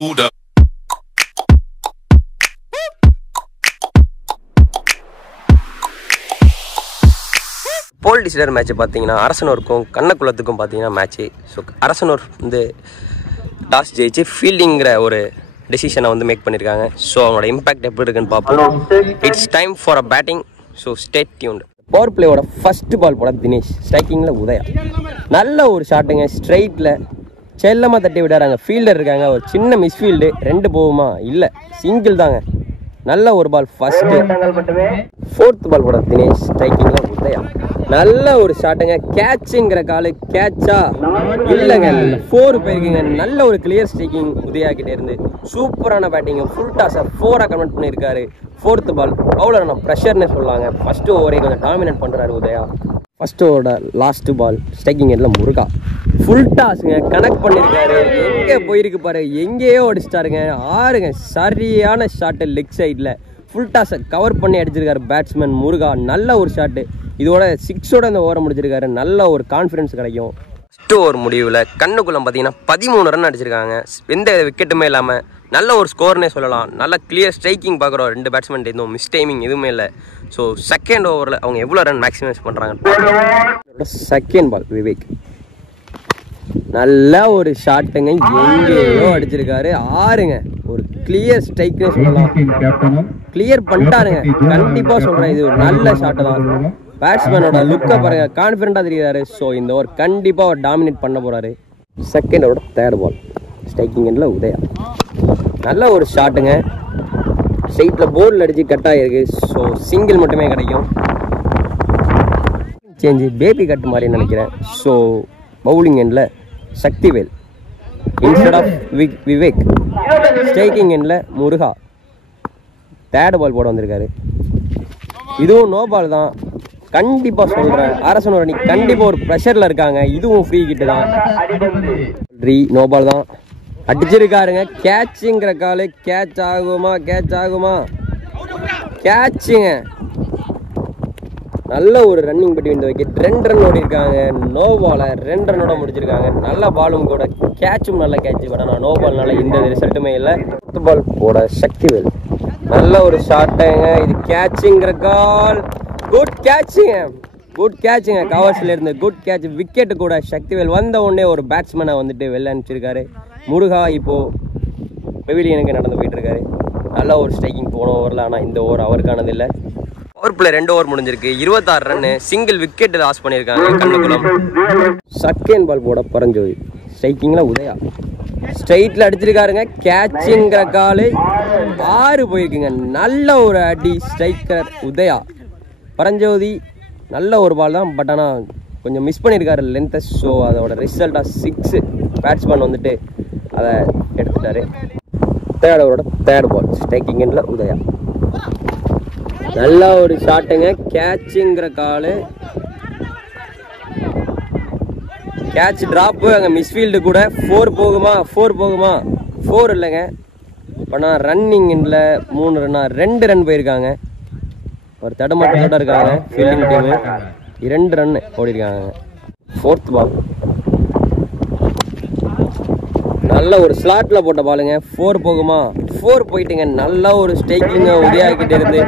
போல் டிசிடர் match பார்த்தீங்கன்னா அரசனூருக்கும் கண்ணக்குளத்துக்கும் பார்த்தீங்கன்னா match. So Arasanur வந்து டாஸ் ஜெயிச்சு ஃபீல்டிங்கிற ஒரு டெசிஷனை வந்து மேக் பண்ணியிருக்காங்க. ஸோ அவங்களோட இம்பாக்ட் எப்படி இருக்குன்னு பார்ப்போம். It's time for a batting. So stay tuned. Power பிளேயோட ஃபர்ஸ்ட் பால் போட தினேஷ், ஸ்ட்ரைக்கிங்கில் உதயா. நல்ல ஒரு ஷாட்டுங்க, ஸ்ட்ரைட்டில் செல்லமாக தட்டி விடாறாங்க. ஃபீல்டர் இருக்காங்க, ஒரு சின்ன மிஸ்ஃபீல்டு, 2 போகுமா? இல்லை, சிங்கிள் தாங்க. நல்ல ஒரு பால் ஃபர்ஸ்ட்டு. 4th பால் போட தினேஷ், ஸ்ட்ரைக்கிங்கில் உதயா. நல்ல ஒரு ஷாட்டுங்க, கேட்சுங்கிற காலு. கேட்சா? இல்லைங்க, 4 போயிருக்குங்க. நல்ல ஒரு கிளியர் ஸ்ட்ரைக்கிங் உதயா கிட்டே இருந்து. சூப்பரான பேட்டிங், ஃபுல் டாஸை 4ஆக கன்வெர்ட் பண்ணியிருக்காரு. 4th பால் பவுலர் ப்ரெஷர்னு சொல்லாங்க. ஃபர்ஸ்ட் ஓவரே கொஞ்சம் டாமினேட் பண்ணுறாரு உதயா. ஃபர்ஸ்ட் ஓவரோட லாஸ்ட் பால் ஸ்ட்ரைக்கிங் எண்ணில் முருகா. ஃபுல் டாஸுங்க, கனெக்ட் பண்ணியிருக்காரு. எங்கே போயிருக்கு பாரு, எங்கேயோ அடிச்சிட்டாருங்க. 6ங்க, சரியான ஷாட்டு லெக் சைடில். ஃபுல் டாஸை கவர் பண்ணி அடிச்சிருக்காரு பேட்ஸ்மேன் முருகா. நல்ல ஒரு ஷாட்டு. இதோட 6ஓட இந்த ஓவரை முடிச்சிருக்காரு. நல்ல ஒரு கான்ஃபிடன்ஸ் கிடைக்கும். ஃபஸ்ட்டு ஓவர் முடிவில் கண்ணுக்குள்ளே பார்த்தீங்கன்னா 13 ரன் அடிச்சிருக்காங்க. எந்த விக்கெட்டுமே இல்லாமல் நல்ல ஒரு ஸ்கோர்னே சொல்லலாம். நல்ல கிளியர் ஸ்ட்ரைக்கிங் பார்க்குறோம் 2 பேட்ஸ்மேன். எதுவும் மிஸ் டைமிங் எதுவுமே இல்லை. ஸோ செகண்ட் ஓவரில் அவங்க எவ்வளோ ரன் மேக்ஸிமைஸ் பண்ணுறாங்க. செகண்ட் பால் விவேக், நல்ல ஒரு ஷாட்டுங்க, எங்கேயோ அடிச்சிருக்காரு. 6ங்க, ஒரு கிளியர் ஸ்ட்ரைக்னே சொல்லலாம். கிளியர் பண்ணிட்டாருங்க, கண்டிப்பாக சொல்கிறேன். இது ஒரு நல்ல ஷாட்டு தான். பேட்ஸ்மேனோட லுக்கை பாருங்க, கான்ஃபிடென்ட்டாக தெரிகிறாரு. ஸோ இந்த ஓவர் கண்டிப்பாக அவர் டாமினேட் பண்ண போகிறாரு. செகண்ட் ஓவரோட 3rd பால் ஸ்ட்ரைக்கிங் எண்ணில் உதயா. நல்ல ஒரு ஷாட்டுங்க, ஸ்ட்ரைட்டில் போர்டில் அடித்து கட் ஆகிருக்கு. ஸோ சிங்கிள் மட்டுமே கிடைக்கும். சேஞ்சு பேபி கட் மாதிரி நினைக்கிறேன். ஸோ பவுலிங் எண்ணில் Sakthivel instead of Vivek. Striking எண்ணில் முருகா. 3rd பால் போட வந்திருக்காரு. இதுவும் நோ பால் தான். கண்டிப்பாக சொல்கிறேன், அரசனூர் அணி கண்டிப்பாக ஒரு ப்ரெஷரில் இருக்காங்க. இதுவும் ஃப்ரீ கிட்டு தான். நோ பால் தான் அடிச்சிருக்காருங்க. கேட்சுங்கிற காலு. கேட்ச் ஆகுமா? கேட்ச் ஆகுமா? கேட்சுங்க. நல்ல ஒரு ரன்னிங் பட்டி இந்த விக்கெட். 2 ரன் ஓடி இருக்காங்க. நோ பாலை 2 ரன்னோட முடிச்சிருக்காங்க. நல்ல பாலும் கூட, கேட்சும் நல்ல கேட்சு. பட் ஆனால் நோ பால்னால எந்த ரிசல்ட்டுமே இல்லை. 4th பால் போட சக்திவேல். நல்ல ஒரு ஷாட்டுங்க, இது கேட்சுங்கிற கால். Good கேட்சுங்க, good கேட்சுங்க. கவர்ஸ்ல இருந்து குட் கேட்ச். விக்கெட்டு கூட. சக்திவேல் வந்த உடனே ஒரு பேட்ஸ்மேனை வந்துட்டு வெளில அனுப்பிச்சிருக்காரு. முருகா இப்போது பெவிலியனுக்கு நடந்து போயிட்டு இருக்காரு. நல்ல ஒரு ஸ்ட்ரைக்கிங் போன ஓவரில். ஆனால் இந்த ஓவர் அவருக்கானது இல்லை. பவர் பிளே 2 ஓவர் முடிஞ்சிருக்கு. 26 ரன்னு, சிங்கிள் விக்கெட் லாஸ் பண்ணியிருக்காங்க கண்ணுக்குளம். செகண்ட் பால் போட பரஞ்சோதி, ஸ்ட்ரைக்கிங்கில் உதயா. ஸ்ட்ரைட்டில் அடிச்சிருக்காருங்க. கேட்சுங்கிற காலு. 6 போயிருக்குங்க. நல்ல ஒரு அடி, ஸ்ட்ரைக்கர் உதயா. பரஞ்சோதி நல்ல ஒரு பால் தான். பட் ஆனால் கொஞ்சம் மிஸ் பண்ணியிருக்காரு லென்த்தை. ஸோ அதோட ரிசல்ட்டாக 6. பேட்ஸ்மேன் வந்துட்டு அதை எடுத்துட்டாரு. 3rd ஓவரோட 3rd பால் ஸ்ட்ரைக்கிங் எண்ணில் உதயா. நல்ல ஒரு ஷாட்டுங்க, கேட்சுங்கிற காலு. கேட்ச் ட்ராப்பு, அங்கே மிஸ்ஃபீல்டு கூட. 4 போகுமா? 4 போகுமா? 4 இல்லைங்க. ஆனால் ரன்னிங் எண்ணில் 3 ரன்னா, 2 ரன் போயிருக்காங்க. ஒரு தடுமாற்றத்தோடு இருக்காங்க ஃபீல்டிங் டீமு. 2 ரன் ஓடி இருக்காங்க. 4th பால் நல்ல ஒரு ஸ்லாட்டில் போட்ட பாலுங்க. 4 போகுமா? 4 போயிட்டுங்க. நல்ல ஒரு ஸ்ட்ரைக்கிங்க உதயாக்கிட்டே இருந்து.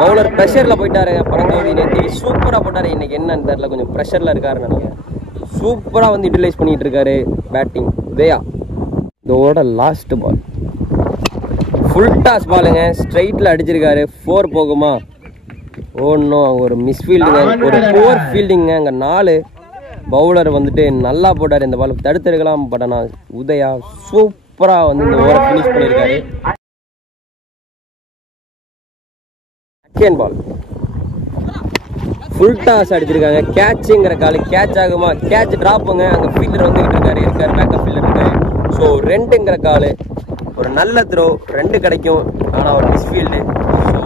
பவுலர் ப்ரெஷரில் போயிட்டாருங்க. பரஞ்சோதி நேற்று சூப்பராக போட்டார். இன்றைக்கி என்னன்னு தெரில, கொஞ்சம் ப்ரெஷரில் இருக்காருன்னு நினைக்கிறேன். சூப்பராக வந்து யூட்டிலைஸ் பண்ணிகிட்டு இருக்காரு பேட்டிங் உதயா. இதோட லாஸ்ட் பால் ஃபுல் டாஸ் பாலுங்க, ஸ்ட்ரைட்டில் அடிச்சிருக்காரு. 4 போகுமா? ஒன்றும் ஒரு மிஸ்ஃபீல்டுங்க, ஒரு புவர் ஃபீல்டிங்க. அங்கே 4. பவுலர் வந்துட்டு நல்லா போட்டார். இந்த பால் தடுத்திருக்கலாம். பட் ஆனால் உதயா சூப்பராக வந்து இந்த ஓவரை ஃபினிஷ் பண்ணியிருக்காரு. செகண்ட் பால் ஃபுல் டாஸ் அடிச்சிருக்காங்க. கேட்சுங்கிற காலு. கேட்ச் ஆகுமா? கேட்ச் ட்ராப்புங்க. அங்கே ஃபீல்டர் வந்துகிட்டு இருக்காரு. பேக்கப் ஃபீல்டர் இருக்காரு. ஸோ 2ங்கிற காலு. ஒரு நல்ல த்ரோ, 2 கிடைக்கும். ஆனால் ஒரு மிஸ்ஃபீல்டு. ஸோ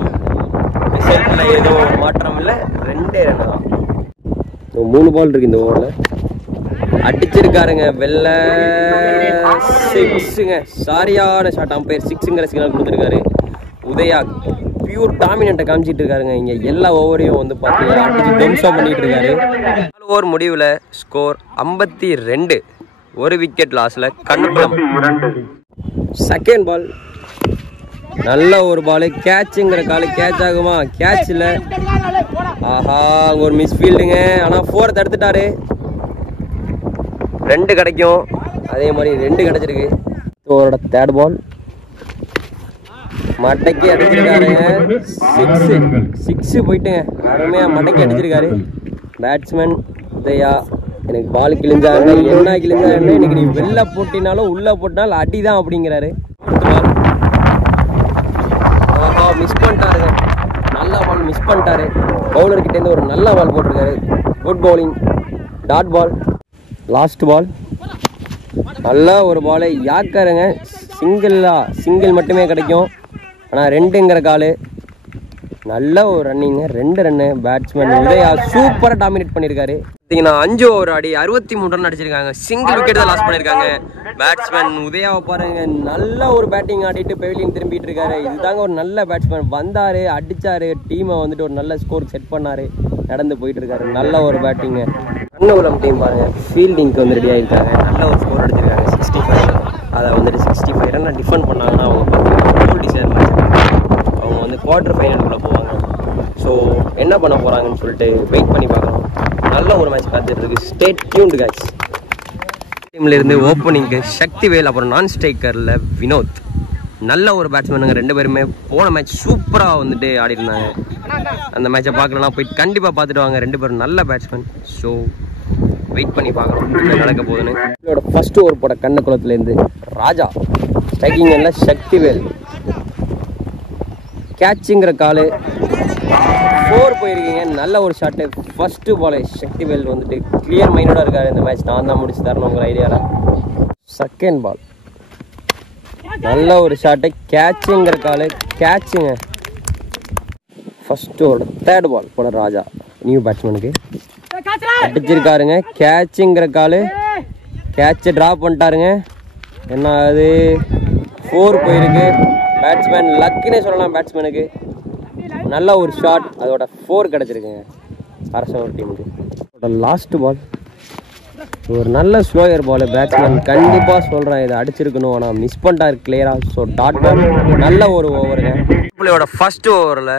ரிசல்ட்டில் எதுவும் ஒரு மாற்றம் இல்லை. 2 ரன் தான். 3 பால் இருக்கு இந்த ஓவரில். அடிச்சிருக்காருங்க வெளில. 6ங்க. சாரியான ஷாட். அம்பையர் 6ங்கிற சிக்னல் கொடுத்துருக்காரு. உதயா பியூர் டாமினேட்டை காமிச்சிட்டு இருக்காருங்க. இங்கே எல்லா ஓவரையும் வந்து பார்த்தீங்கன்னா அடிச்சு தம்சம் பண்ணிட்டு இருக்காரு. 4 ஓவர் முடிவில் ஸ்கோர் 52. 1 விக்கெட் லாஸில் கண்ணுக்குளம். செகண்ட் பால் நல்ல ஒரு பால், கேட்சுங்கிற கால் கேட்ச் ஆகுமா? கேட்ச் இல்லை. ஆஹா, அங்கே ஒரு மிஸ்ஃபீல்டுங்க. ஆனால் 4 தடுத்துட்டாரு. 2 கிடைக்கும். அதே மாதிரி 2 கிடைச்சிருக்கு. ஓவரோட தேர்ட் பால் மட்டைக்கு அடிச்சிருக்காருங்க. 6 போயிட்டுங்க. அருமையாக மட்டைக்கு அடிச்சிருக்காரு பேட்ஸ்மேன் உதயா. எனக்கு பால் கிழிஞ்சாங்க, என்ன கிழிஞ்சாங்க, எனக்கு நீ வெளில போட்டினாலும் உள்ளே போட்டினாலும் அடி தான் அப்படிங்கிறாரு. ஆஹா, மிஸ் பண்ணிட்டாருங்க. நல்ல பால் மிஸ் பண்ணிட்டாரு. பவுலர்கிட்டேருந்து ஒரு நல்ல பால் போட்டிருக்காரு. Good bowling. Dot ball. Last ball நல்ல ஒரு பால். யாக்காருங்க. சிங்கிள் மட்டுமே கிடைக்கும். ஆனால் 2ங்கிற கால். நல்ல ஒரு ரன்னிங்க. 2 ரன்னு. பேட்ஸ்மேன் உதயா சூப்பராக டாமினேட் பண்ணியிருக்காரு. பார்த்தீங்கன்னா 5 ஓவர் ஆடி 63 ரன் அடிச்சிருக்காங்க. சிங்கிள் விக்கெட் தான் லாஸ் பண்ணியிருக்காங்க. பேட்ஸ்மேன் உதயாவை பாருங்க, நல்ல ஒரு பேட்டிங் ஆடிட்டு பெவிலியன் திரும்பிட்டு இருக்காரு. இதுதாங்க ஒரு நல்ல பேட்ஸ்மேன். வந்தாரு, அடிச்சாரு, டீமை வந்துட்டு ஒரு நல்ல ஸ்கோர் செட் பண்ணாரு, நடந்து போயிட்டு இருக்காரு. நல்ல ஒரு பேட்டிங்கு. கண்ணகுளம் டீம் பாருங்க, ஃபீல்டிங்க்கு வந்து ரெடி ஆகிருக்காங்க. நல்ல ஒரு ஸ்கோர் அடிச்சிருக்காங்க 65. அதை வந்துட்டு 65 ரன் டிஃபெண்ட் பண்ணாங்கன்னா அவங்க பார்த்தீங்கன்னா போல் டிசைர் மேட்ச் அவங்க வந்து குவார்டர் ஃபைனலுக்குள்ளே போவாங்க. ஸோ என்ன பண்ண போகிறாங்கன்னு சொல்லிட்டு வெயிட் பண்ணி பார்க்கலாம். நல்ல ஒரு மேட்ச் பார்த்துட்டு இருக்கு. Stay tuned guys. டீம்லேருந்து ஓப்பனிங்க்கு சக்திவேல், அப்புறம் நான் ஸ்ட்ரைக்கரில் வினோத். நல்ல ஒரு பேட்ஸ்மேனுங்க 2 பேருமே. போன மேட்ச் சூப்பராக வந்துட்டு ஆடி இருந்தாங்க. அந்த மேட்சை பார்க்கலன்னா போய் கண்டிப்பாக பார்த்துட்டு வாங்க. 2 பேரும் நல்ல பேட்ஸ்மேன். ஸோ வெயிட் பண்ணி பார்க்கலாம் என்ன நடக்க போகுதுன்னு. இதோட ஃபர்ஸ்ட் ஓவர் போட கண்ணக்குளத்துலேருந்து ராஜா. ஸ்ட்ரைக்கிங் எல்லாம் சக்திவேல். கேட்சுங்கிற கால் 4 போயிருக்கீங்க. நல்ல ஒரு ஷாட்டு. ஃபர்ஸ்ட் பால் சக்திவேல் வந்துட்டு கிளியர் மைண்டோட இருக்காரு. இந்த மேட்ச் நான் தான் முடிச்சு தரணும் உங்கள் ஐடியாவில். செகண்ட் பால் நல்ல ஒரு ஷாட்டு. கேட்சுங்கிற கால் கேட்சுங்க. ஃபர்ஸ்ட் ஓவர் தேர்ட் பால் போட ராஜா நியூ பேட்ஸ்மேனுக்கு அடிச்சிருக்காருங்க. கேட்சுங்கிற கால் கேட்சை ட்ராப் பண்ணிட்டாருங்க. என்ன அது 4 போயிருக்கு. பேட்ஸ்மேன் லக்குன்னே சொல்லலாம் பேட்ஸ்மேனுக்கு. நல்ல ஒரு ஷாட். அதோட 4 கிடச்சிருக்குங்க அரசனூர் டீமுக்கு. லாஸ்ட் பால் ஒரு நல்ல ஸ்லோயர் பால். பேட்ஸ்மேன் கண்டிப்பாக சொல்கிறேன் இதை அடிச்சிருக்கணும், ஆனால் மிஸ் பண்ணிட்டார் கிளியராக. So dot ball. நல்ல ஒரு ஓவருங்க. பிள்ளையோட ஃபர்ஸ்ட் ஓவரில்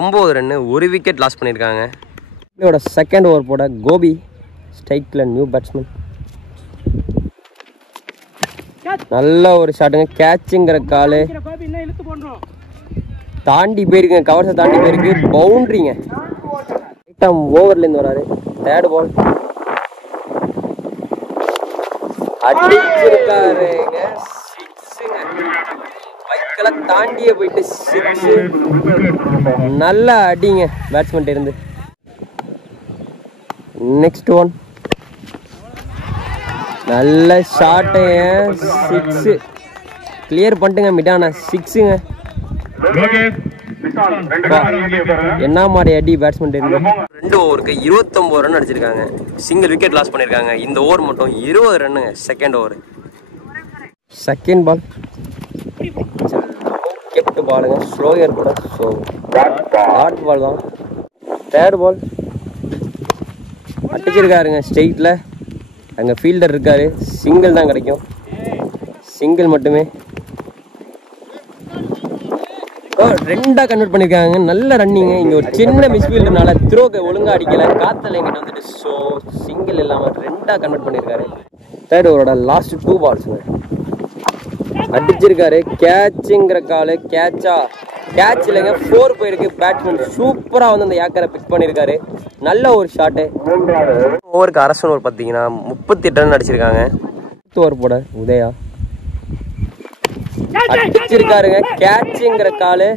9 ரன்னு 1 விக்கெட் லாஸ் பண்ணியிருக்காங்க. பிள்ளையோட செகண்ட் ஓவர் போட கோபி ஸ்ட்ரைக்கில் நியூ பேட்ஸ்மேன். நல்ல ஒரு ஷாட்டுங்க. கேட்சுங்கிற கால் தாண்டி போயிருக்குங்க. கவர்ஸை தாண்டி போயிருக்கு. பவுண்ட்ரிங்க. 8ஆம் ஓவர்லேருந்து வராரு. Third ball அடிச்சிருக்காருங்க. 6ங்க. பைக்கெல்லாம் தாண்டியே போயிட்டு 6. நல்ல அடிங்க பேட்ஸ்மேன் இருந்து. நெக்ஸ்ட் ஒன் நல்ல ஷாட்டுங்க. 6 கிளியர் பண்ணிட்டுங்க. மிடானா 6ங்க. என்ன மாதிரி அடி பேட்ஸ்மேன் இருந்து. 2 ஓவருக்கு 29 ரன் அடிச்சிருக்காங்க. சிங்கிள் விக்கெட் லாஸ் பண்ணியிருக்காங்க. இந்த ஓவர் மட்டும் 20 ரன்னுங்க. Second over. செகண்ட் பால் கெட்டு பாலுங்க. ஸ்லோயர் கூட. ஸோ டாட் பால் தான். தேர்ட் பால் அடிச்சிருக்காருங்க ஸ்ட்ரெயிட்டில். அங்கே ஃபீல்டர் இருக்காரு. சிங்கிள் தான் கிடைக்கும். சிங்கிள் மட்டுமே. 2ஆக கன்வெர்ட் பண்ணியிருக்காங்க. நல்ல ரன்னிங்க. இங்கே ஒரு சின்ன மிஸ்ஃபீல்டுனால த்ரோக்கு ஒழுங்காக அடிக்கலை. காற்றுல எங்கிட்ட வந்துட்டு. ஸோ சிங்கிள் இல்லாமல் 2ஆக கன்வெர்ட் பண்ணியிருக்காரு. தேர்ட் ஓவரோட லாஸ்ட் 2 பால்ஸுங்க அடிச்சிருக்காரு. கேட்சுங்கிற கால் கேட்ச் இல்லைங்க. 4 போயிருக்கு. பேட்ஸ்மேன் சூப்பராக வந்து அந்த யாக்கரை பிக் பண்ணியிருக்காரு. நல்ல ஒரு ஷாட்டு. ஓவருக்கு அரசனூர் பார்த்தீங்கன்னா 38 ரன் அடிச்சிருக்காங்க. ஓவர் போட உதயா அடிச்சிருக்காருங்க. கேட்சுங்கிற கால்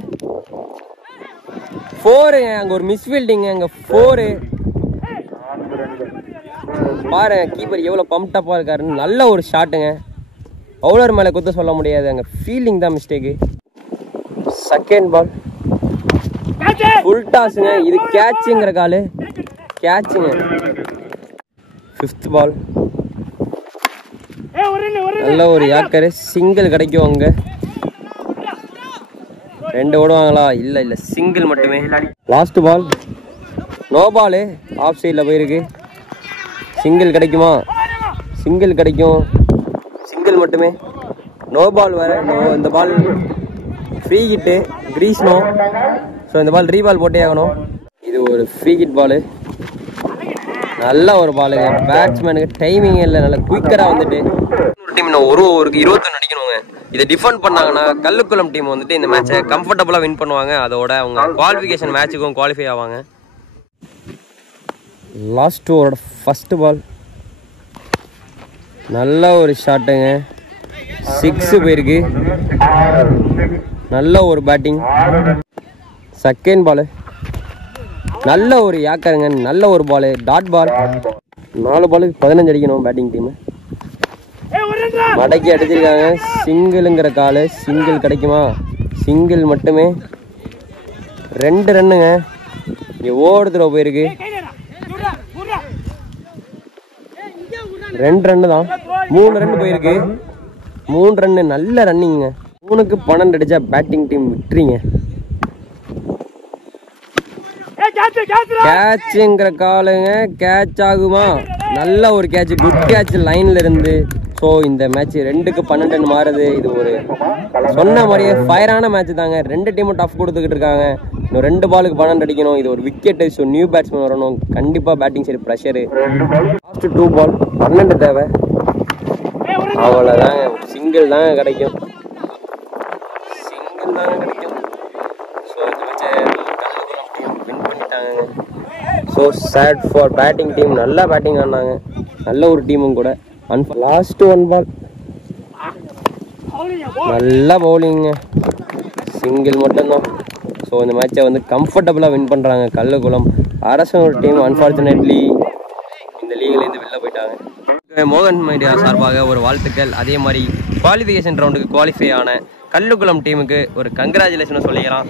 4ங்க. அங்கே ஒரு மிஸ்ஃபீல்டிங்க. அங்கே 4 பாருங்க. கீப்பர் எவ்வளோ பம்ப்டப்பாக இருக்காருன்னு. நல்ல ஒரு ஷாட்டுங்க. பவுலர் மேலே குத்த சொல்ல முடியாது. அங்கே ஃபீல்டிங் தான் மிஸ்டேக்கு. செகண்ட் பால் ஃபுல் டாஸுங்க. இது கேட்சுங்கிற கால் கேட்சுங்க. 5th பால் நல்ல ஒரு யாக்கரு. சிங்கிள் கிடைக்கும். அங்கே 2 ஓடுவாங்களா? இல்லை சிங்கிள் மட்டுமே. Last ball no ball. Off சைடில் போயிருக்கு. சிங்கிள் கிடைக்குமா? சிங்கிள் கிடைக்கும். சிங்கிள் மட்டுமே. நோ பால் வேறு. இந்த ball free hit, crease no. So இந்த பால் ரீபால் போட்டே ஆகணும். இது ஒரு ஃப்ரீ ஹிட் பாலு. நல்ல ஒரு பாலுங்க. பேட்ஸ்மேனுக்கு டைமிங் இல்லை, நல்லா குயிக்கராக வந்துட்டு ஒரு டீம் இன்னும் ஒரு ஓவருக்கு 21 அடிக்கணுங்க. இதை டிஃபெண்ட் பண்ணாங்கன்னா கல்லுக்குளம் டீம் வந்துட்டு இந்த மேட்சை கம்ஃபர்டபுளாக வின் பண்ணுவாங்க. அதோட அவங்க குவாலிஃபிகேஷன் மேட்சுக்கும் குவாலிஃபை ஆவாங்க. லாஸ்ட் ஓவரோட ஃபஸ்ட்டு பால் நல்ல ஒரு ஷாட்டுங்க. 6 போயிருக்கு. நல்ல ஒரு பேட்டிங். செகண்ட் பாலு நல்ல ஒரு யாக்கருங்க. நல்ல ஒரு பாலு, டாட் பால். 4 பாலுக்கு 15 அடிக்கணும் பேட்டிங் டீமு. மடக்கி அடிச்சிருக்காங்க. சிங்கிளுங்கிற காலு. சிங்கிள் கிடைக்குமா? சிங்கிள் மட்டுமே. 2 ரன்னுங்க. இங்கே ஓடுதுல போயிருக்கு. 2 ரன்னு தான். 3 ரன்னு போயிருக்கு. 3 ரன்னு. நல்ல ரன்னிங்க. 3க்கு 12 அடிச்சா பேட்டிங் டீம் விட்டுறீங்க. கேட்சுங்கிற காலுங்க. கேட்ச் ஆகுமா? நல்ல ஒரு கேட்ச், குட் கேட்ச் லைன்ல இருந்து. ஸோ இந்த மேட்ச் 2க்கு 12 மாறுது. இது ஒரு சொன்ன மாதிரியே ஃபயரான மேட்ச் தாங்க. 2 டீமும் டஃப் கொடுத்துக்கிட்டு இருக்காங்க. இன்னும் 2 பாலுக்கு 12 அடிக்கணும். இது ஒரு விக்கெட்டு. ஸோ நியூ பேட்ஸ்மேன் வரணும். கண்டிப்பாக பேட்டிங் சைடு ப்ரெஷரு. லாஸ்ட் 2 பால் 12 தேவை. அவ்வளோதாங்க. சிங்கிள் தாங்க கிடைக்கும். சிங்கிள் தாங்க கிடைக்கும். ஸோ இந்த மேட்சை வின் பண்ணிட்டாங்க. So sad for batting team. நல்லா பேட்டிங் ஆனாங்க. நல்ல ஒரு டீமும் கூட. லாஸ்ட் 1 பால் நல்லா பவுலிங்க. சிங்கிள் மட்டும்தான். ஸோ இந்த மேட்சை வந்து கம்ஃபர்டபுளாக வின் பண்ணுறாங்க கல்லுக்குளம். அரசனூர் டீம் அன்ஃபார்ச்சுனேட்லி இந்த லீக்லேருந்து வெளில போயிட்டாங்க. மோகன் மீடியா சார்பாக ஒரு வாழ்த்துக்கள். அதே மாதிரி குவாலிஃபிகேஷன் ரவுண்டுக்கு குவாலிஃபை ஆன கல்லுக்குளம் டீமுக்கு ஒரு கங்க்ராச்சுலேஷனும் சொல்லிக்கலாம்.